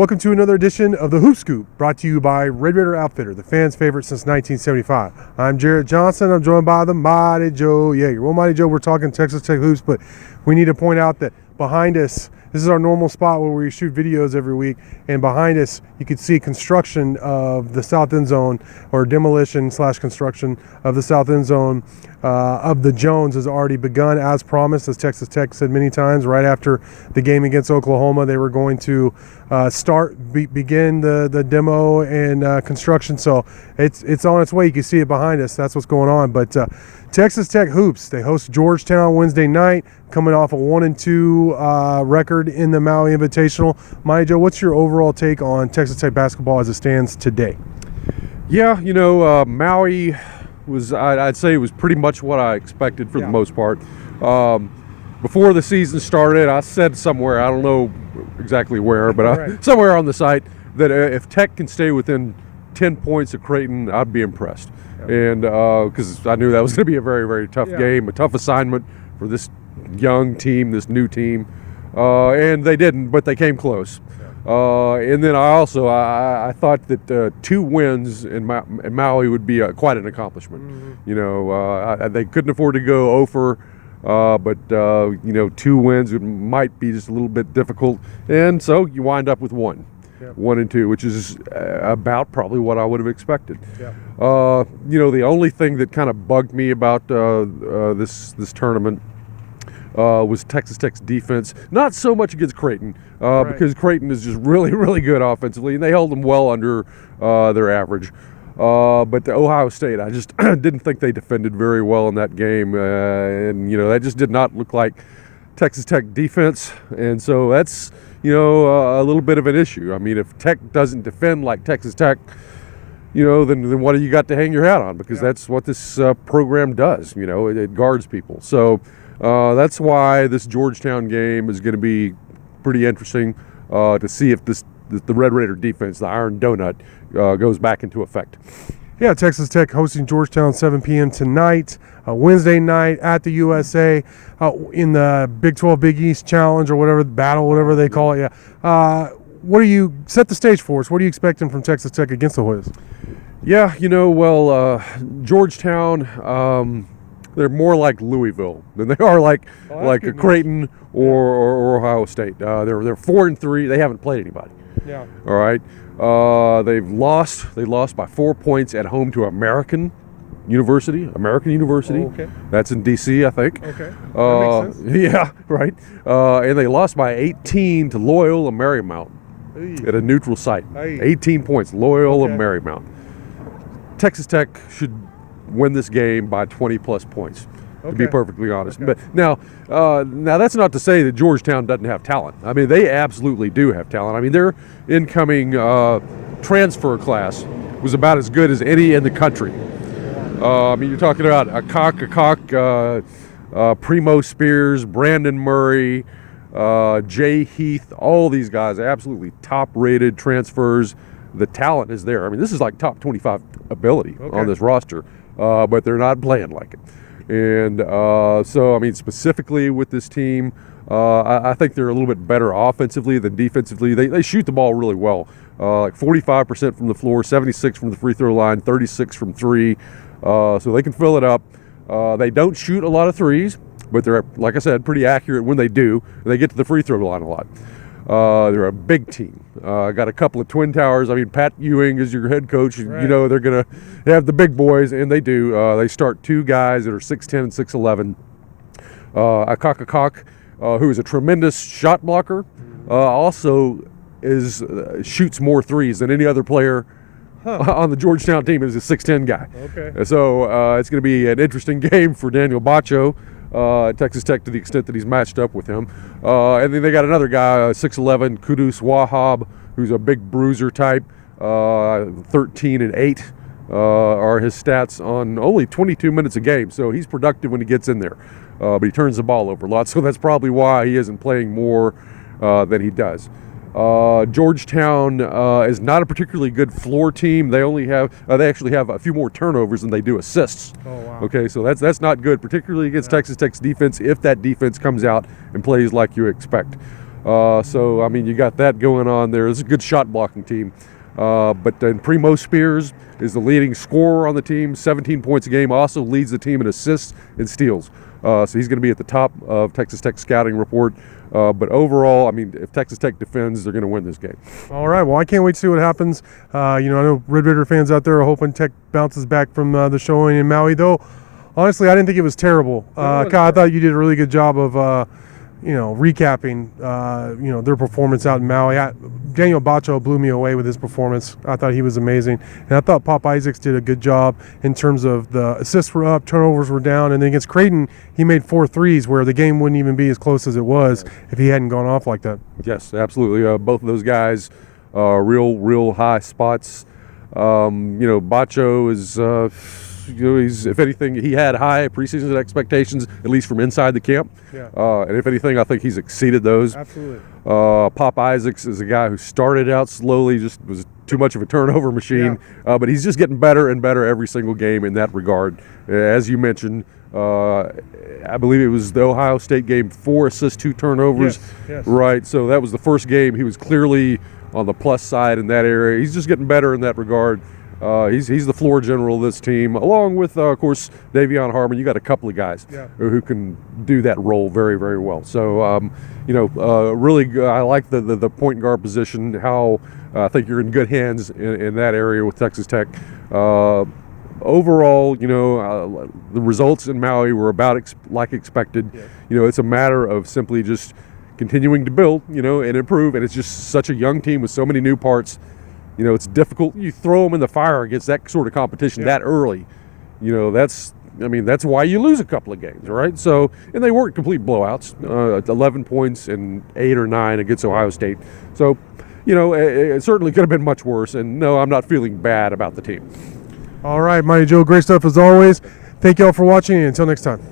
Welcome to another edition of the Hoop Scoop, brought to you by Red Raider Outfitter, the fans' favorite since 1975. I'm Jarrett Johnson. I'm joined by the Mighty Joe Yeager. Well, Mighty Joe, we're talking Texas Tech hoops, but we need to point out that behind us, this is our normal spot where we shoot videos every week, and behind us you can see construction of the south end zone, or demolition / construction of the south end zone of the Jones has already begun, as promised. As Texas Tech said many times, right after the game against Oklahoma, they were going to begin the demo and construction. So it's on its way. You can see it behind us. That's what's going on. But Texas Tech hoops, they host Georgetown Wednesday night, coming off a 1-2 record in the Maui Invitational. Mighty Joe, what's your overall take on Texas Tech basketball as it stands today? Yeah, Maui was, I'd say it was pretty much what I expected for the most part. Before the season started, I said somewhere, I don't know exactly where, but somewhere on the site, that if Tech can stay within 10 points of Creighton, I'd be impressed. And because I knew that was going to be a very, very tough game, a tough assignment for this young team, this new team. And they didn't, but they came close. And then I thought that 2 wins in Maui would be quite an accomplishment. They couldn't afford to go over, but 2 wins might be just a little bit difficult. And so you wind up with 1. 1-2, which is about probably what I would have expected. The only thing that kind of bugged me about this tournament was Texas Tech's defense. Not so much against Creighton, because Creighton is just really, really good offensively, and they held them well under their average. But the Ohio State, I just didn't think they defended very well in that game, and that just did not look like Texas Tech defense, and so that's a little bit of an issue. I mean, if Tech doesn't defend like Texas Tech, then what do you got to hang your hat on? Because that's what this program does. It guards people. So that's why this Georgetown game is going to be pretty interesting to see if the Red Raider defense, the Iron Donut, goes back into effect. Yeah, Texas Tech hosting Georgetown 7 p.m. tonight, Wednesday night at the USA in the Big 12 Big East Challenge or whatever, battle, whatever they call it. What do you set the stage for us? What are you expecting from Texas Tech against the Hoyas? Yeah, Georgetown, they're more like Louisville than they are like a Creighton or Ohio State. They're 4-3. They haven't played anybody. Yeah. All right. They lost by 4 points at home to American University. Oh, okay. That's in D.C., I think. Okay. That makes sense. Yeah, right. And they lost by 18 to Loyola Marymount at a neutral site. 18 points, Loyola Marymount. Texas Tech should win this game by 20-plus points, to be perfectly honest. But now that's not to say that Georgetown doesn't have talent. I mean, they absolutely do have talent. I mean, their incoming transfer class was about as good as any in the country. You're talking about Akok, Primo Spears, Brandon Murray, Jay Heath, all these guys, absolutely top-rated transfers. The talent is there. I mean, this is like top 25 ability on this roster, but they're not playing like it. And so, I mean, specifically with this team, I think they're a little bit better offensively than defensively. They shoot the ball really well, like 45% from the floor, 76 from the free throw line, 36 from 3. So they can fill it up. They don't shoot a lot of threes, but they're, like I said, pretty accurate when they do. They get to the free throw line a lot. They're a big team. Got a couple of twin towers. I mean, Pat Ewing is your head coach. Right. They're going to have the big boys, and they do. They start 2 guys that are 6'10 and 6'11. Akok, who is a tremendous shot blocker, also shoots more threes than any other player on the Georgetown team. Is a 6'10 guy. Okay. So it's going to be an interesting game for Daniel Bacho at Texas Tech, to the extent that he's matched up with him. And then they got another guy, 6'11", Kudus Wahab, who's a big bruiser type. 13 and 8 are his stats on only 22 minutes a game. So he's productive when he gets in there. But he turns the ball over a lot. So that's probably why he isn't playing more than he does. Georgetown is not a particularly good floor team. They actually have a few more turnovers than they do assists. Oh, wow. Okay, so that's not good, particularly against Texas Tech's defense, if that defense comes out and plays like you expect. So, I mean, you got that going on there. It's a good shot blocking team. But then Primo Spears is the leading scorer on the team, 17 points a game, also leads the team in assists and steals. So he's going to be at the top of Texas Tech scouting report. But overall, I mean, if Texas Tech defends, they're going to win this game. All right. Well, I can't wait to see what happens. I know Red Raider fans out there are hoping Tech bounces back from the showing in Maui, though. Honestly, I didn't think it was terrible. Kyle, I thought you did a really good job of, recapping, their performance out in Maui. Daniel Bacho blew me away with his performance. I thought he was amazing. And I thought Pop Isaacs did a good job in terms of the assists were up, turnovers were down, and then against Creighton, he made 4 threes where the game wouldn't even be as close as it was if he hadn't gone off like that. Yes, absolutely. Both of those guys, real high spots. Bacho is, he's, if anything, he had high preseason expectations, at least from inside the camp. Yeah. And if anything, I think he's exceeded those. Absolutely. Pop Isaacs is a guy who started out slowly, just was too much of a turnover machine, but he's just getting better and better every single game in that regard. As you mentioned, I believe it was the Ohio State game, 4 assists, 2 turnovers. Yes. Right, so that was the first game. He was clearly on the plus side in that area. He's just getting better in that regard. He's the floor general of this team, along with, of course, Davion Harmon. You got a couple of guys who can do that role very, very well. So, really good. I like the point guard position, how I think you're in good hands in that area with Texas Tech. Overall, the results in Maui were about like expected. Yeah. It's a matter of simply just continuing to build, and improve. And it's just such a young team with so many new parts. It's difficult. You throw them in the fire against that sort of competition that early. That's why you lose a couple of games, right? So, and they weren't complete blowouts. 11 points and 8 or 9 against Ohio State. So, it certainly could have been much worse. And no, I'm not feeling bad about the team. All right, Mighty Joe, great stuff as always. Thank you all for watching, and until next time.